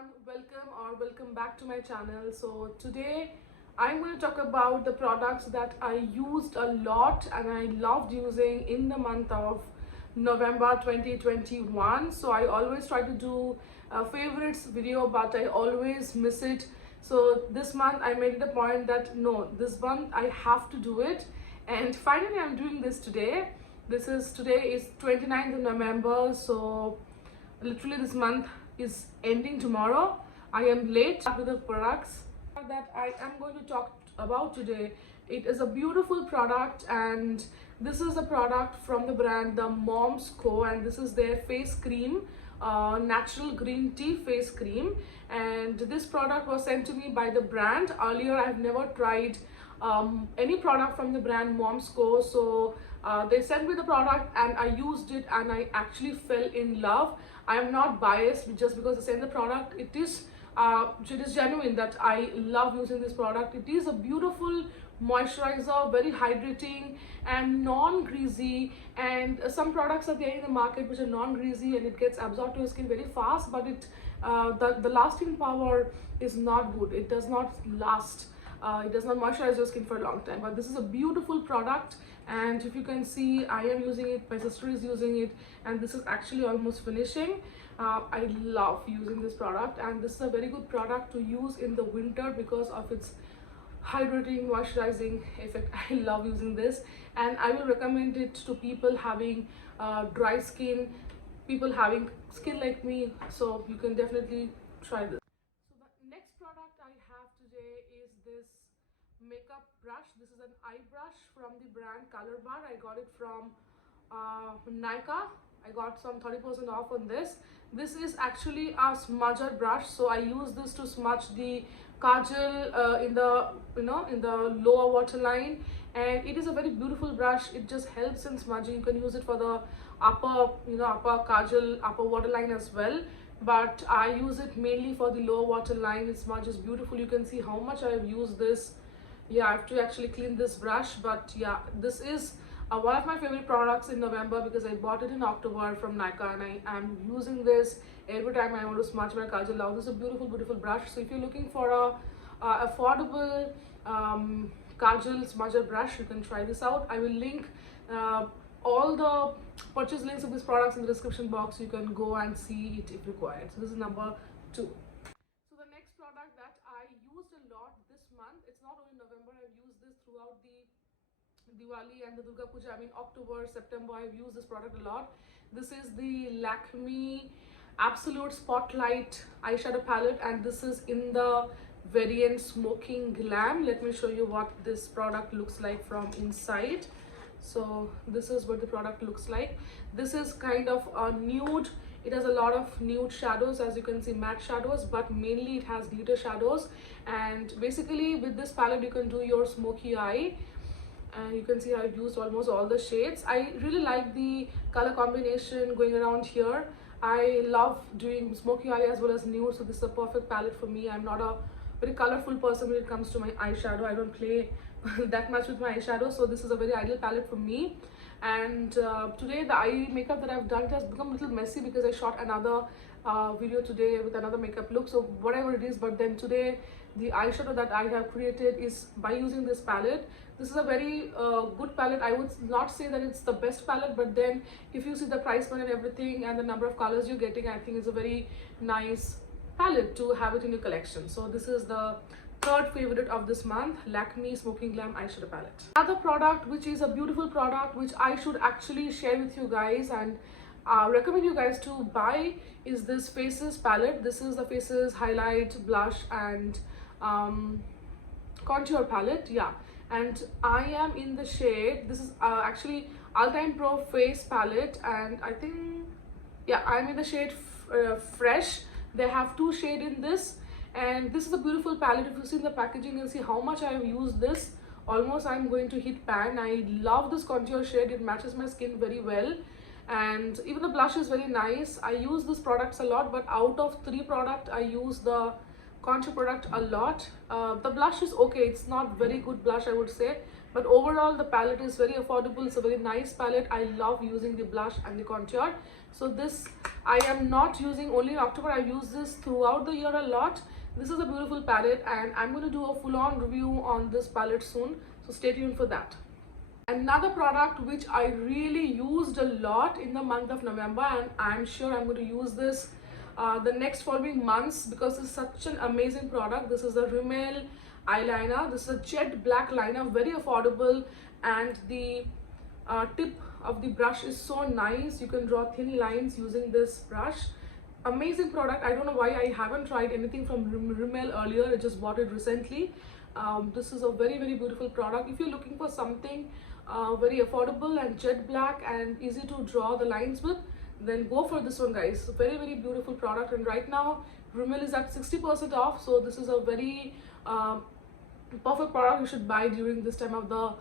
everyone, welcome back to my channel. So today I'm going to talk about the products that I used a lot and I loved using in the month of November 2021. So I always try to do a favorites video, but I always miss it. So this month I made it a point that no, this month I have to do it, and finally I'm doing this today. Today is 29th of November, so literally this month is ending tomorrow. I am late with the products that I am going to talk about today. It is a beautiful product, and this is a product from the brand the Moms Co, and this is their face cream, natural green tea face cream. And this product was sent to me by the brand. Earlier I've never tried any product from the brand Moms Co, so they sent me the product and I used it and I actually fell in love. I am not biased just because they sent the product. It is genuine that I love using this product. It is a beautiful moisturizer, very hydrating and non-greasy, and some products are there in the market which are non-greasy and it gets absorbed to your skin very fast, but the lasting power is not good. It does not last. It does not moisturize your skin for a long time. But this is a beautiful product, and if you can see, I am using it, my sister is using it, and this is actually almost finishing. I love using this product, and this is a very good product to use in the winter because of its hydrating moisturizing effect. I love using this, and I will recommend it to people having dry skin, people having skin like me, so you can definitely try this. So the next product I have today is this makeup brush. This is an eye brush from the brand Color Bar. I got it from Nykaa. I got some 30% off on this. This is actually a smudger brush, so I use this to smudge the kajal in the lower waterline, and it is a very beautiful brush. It just helps in smudging. You can use it for the upper kajal, upper waterline as well, but I use it mainly for the lower waterline. It smudges beautiful. You can see how much I have used this. Yeah, I have to actually clean this brush, but yeah, this is one of my favorite products in November because I bought it in October from Nykaa, and I am using this every time I want to smudge my kajal out. This is a beautiful brush. So if you're looking for a affordable kajal smudger brush, you can try this out. I will link all the purchase links of these products in the description box. You can go and see it if required. So this is number 2. So the next product that I used a lot this month, it's not only November, I've used this throughout the Diwali and the Durga Puja. I mean October, September, I've used this product a lot. This is the Lakme Absolute Spotlight eyeshadow palette, and this is in the variant Smoking Glam. Let me show you what this product looks like from inside. So this is what the product looks like. This is kind of a nude. It has a lot of nude shadows, as you can see, matte shadows, but mainly it has glitter shadows. And basically with this palette you can do your smoky eye, and you can see I've used almost all the shades. I really like the color combination going around here. I love doing smoky eye as well as nude, so this is a perfect palette for me. I'm not a very colorful person when it comes to my eyeshadow. I don't play that much with my eyeshadow, so this is a very ideal palette for me. And today the eye makeup that I've done, it has become a little messy because I shot another video today with another makeup look, so whatever it is, but then today the eyeshadow that I have created is by using this palette. This is a very good palette. I would not say that it's the best palette, but then if you see the price point and everything and the number of colors you're getting, I think it's a very nice palette to have it in your collection. So this is the third favorite of this month, Lakme Smoking Glam eyeshadow palette. Another product which is a beautiful product which I should actually share with you guys and recommend you guys to buy is this Faces palette. This is the Faces highlight, blush and contour palette. Yeah, and I am in the shade, this is actually All Time Pro Face palette, and I think, yeah, I'm in the shade Fresh. They have 2 shades in this, and this is a beautiful palette. If you see in the packaging, you'll see how much I have used this. Almost I'm going to hit pan. I love this contour shade. It matches my skin very well, and even the blush is very nice. I use these products a lot, but out of 3 products I use the contour product a lot. The blush is okay, it's not very good blush I would say, but overall the palette is very affordable. It's a very nice palette. I love using the blush and the contour. So this I am not using only in October. I use this throughout the year a lot. This is a beautiful palette, and I'm going to do a full-on review on this palette soon, so stay tuned for that. Another product which I really used a lot in the month of November, and I'm sure I'm going to use this the next following months because it's such an amazing product. This is the Rimmel eyeliner. This is a jet black liner, very affordable, and the tip of the brush is so nice. You can draw thin lines using this brush. Amazing product. I don't know why I haven't tried anything from Rimmel earlier. I just bought it recently. This is a very beautiful product. If you're looking for something very affordable and jet black and easy to draw the lines with, then go for this one, guys. Very beautiful product, and right now Rimmel is at 60% off, so this is a very perfect product you should buy during this time of the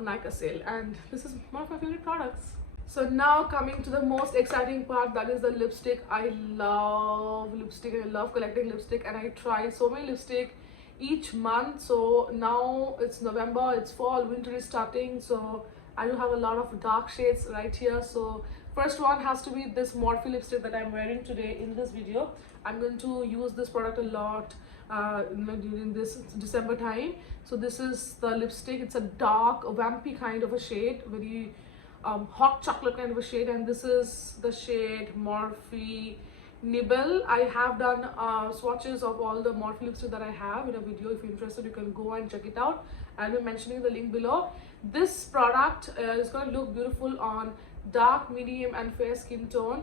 Nika sale, and this is one of my favorite products. So now coming to the most exciting part, that is the lipstick. I love lipstick and I love collecting lipstick, and I try so many lipstick each month. So now it's November, it's fall, winter is starting, so I do have a lot of dark shades right here. So first one has to be this Morphe lipstick that I'm wearing today in this video. I'm going to use this product a lot during this December time. So this is the lipstick. It's a dark vampy kind of a shade, very hot chocolate kind of a shade, and this is the shade Morphe Nibble. I have done swatches of all the Morphe lipstick that I have in a video. If you're interested, you can go and check it out. I'll be mentioning the link below. This product is going to look beautiful on dark, medium and fair skin tone.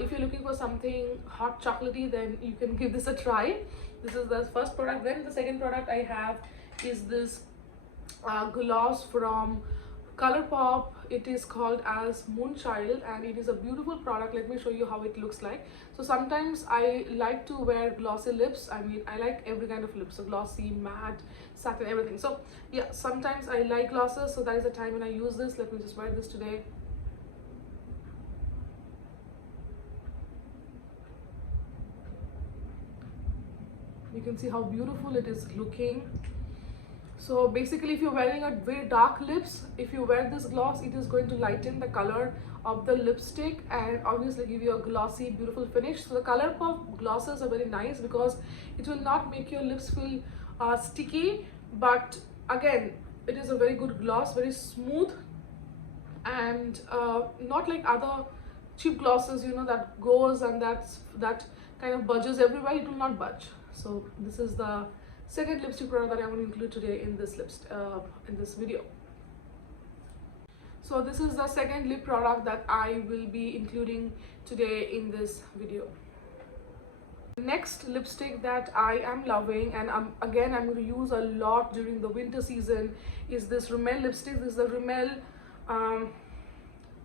If you're looking for something hot chocolatey, then you can give this a try. This is the first product. Then the second product I have is this gloss from ColourPop. It is called as Moonchild, and it is a beautiful product. Let me show you how it looks like. So sometimes I like to wear glossy lips. I mean, I like every kind of lips, so glossy, matte, satin, everything. So yeah, sometimes I like glosses, so that is the time when I use this. Let me just wear this today. You can see how beautiful it is looking. So basically, if you're wearing a very dark lips, if you wear this gloss, it is going to lighten the color of the lipstick and obviously give you a glossy, beautiful finish. So the ColourPop glosses are very nice because it will not make your lips feel sticky, but again, it is a very good gloss, very smooth, and not like other cheap glosses, you know, that goes and that kind of budges everywhere. It will not budge. So this is the second lipstick product that I want to include today in this in this video. So this is the second lip product that I will be including today in this video. Next lipstick that I am loving, and again I'm going to use a lot during the winter season, is this Rimmel lipstick. This is the Rimmel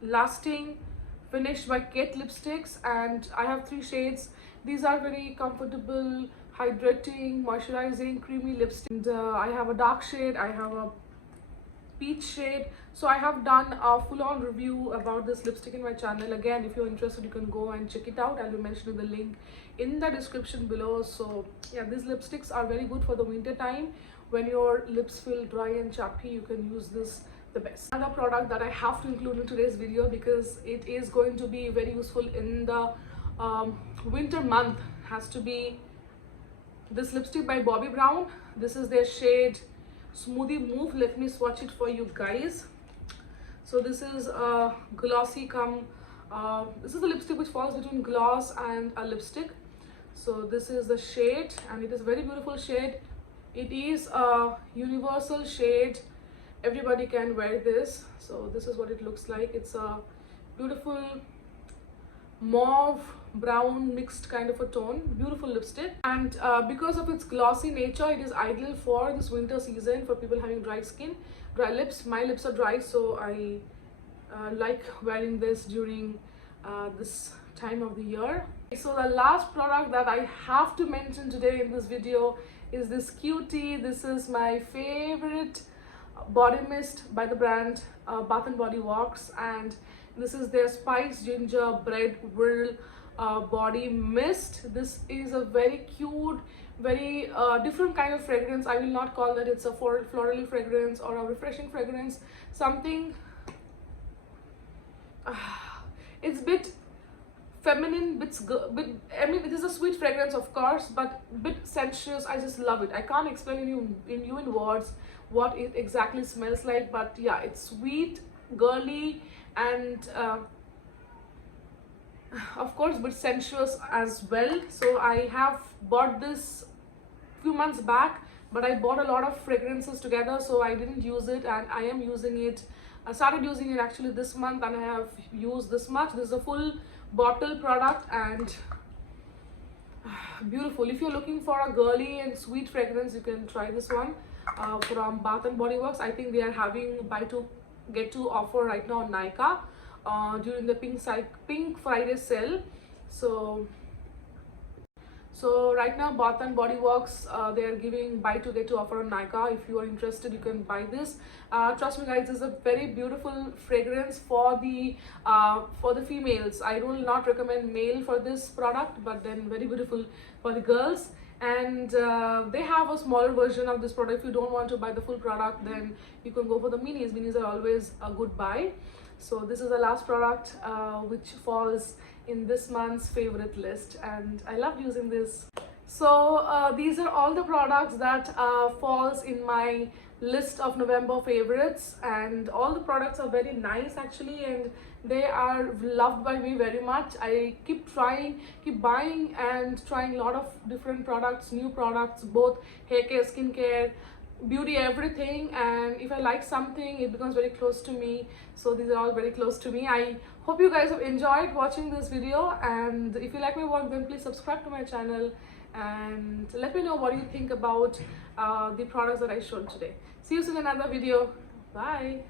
Lasting Finish by Kate lipsticks, and I have 3 shades. These are very comfortable, hydrating, moisturizing, creamy lipstick. And I have a dark shade, I have a peach shade. So I have done a full-on review about this lipstick in my channel. Again, if you're interested, you can go and check it out. I'll be mentioning the link in the description below. So yeah, these lipsticks are very good for the winter time. When your lips feel dry and chappy, you can use this the best. Another product that I have to include in today's video because it is going to be very useful in the winter month has to be this lipstick by Bobbi Brown. This is their shade Smoothie Move. Let me swatch it for you guys. So this is a glossy this is the lipstick which falls between gloss and a lipstick. So this is the shade, and it is a very beautiful shade. It is a universal shade. Everybody can wear this. So this is what it looks like. It's a beautiful mauve brown mixed kind of a tone, beautiful lipstick, and because of its glossy nature, it is ideal for this winter season for people having dry skin, dry lips. My lips are dry, so I like wearing this during this time of the year. So the last product that I have to mention today in this video is this Cutie. This is my favorite body mist by the brand Bath and Body Works, and this is their Spice Ginger Bread Whirl body mist. This is a very cute, very different kind of fragrance. I will not call that it's a florally fragrance or a refreshing fragrance. Something it's a bit feminine, I mean, it is a sweet fragrance, of course, but bit sensuous. I just love it. I can't explain in words what it exactly smells like, but yeah, it's sweet, girly, and of course, but sensuous as well. So I have bought this few months back, but I bought a lot of fragrances together, so I didn't use it, and I am using it. I started using it actually this month, and I have used this much. This is a full bottle product, and beautiful. If you're looking for a girly and sweet fragrance, you can try this one from Bath and Body Works. I think they are having buy two get two offer right now on Nykaa during the Pink Friday sale. So right now, Bath and Body Works, they are giving buy two get two offer on Nykaa. If you are interested, you can buy this. Trust me, guys, this is a very beautiful fragrance for the females. I will not recommend male for this product, but then very beautiful for the girls. And they have a smaller version of this product. If you don't want to buy the full product, then you can go for the minis. Minis are always a good buy. So this is the last product which falls in this month's favorite list, and I loved using this. So these are all the products that falls in my list of November favorites, and all the products are very nice actually, and they are loved by me very much. I keep buying and trying a lot of different products, new products, both hair care, skincare, beauty, everything. And if I like something, it becomes very close to me. So these are all very close to me. I hope you guys have enjoyed watching this video, and if you like my work, then please subscribe to my channel and let me know what you think about the products that I showed today. See you soon in another video. Bye.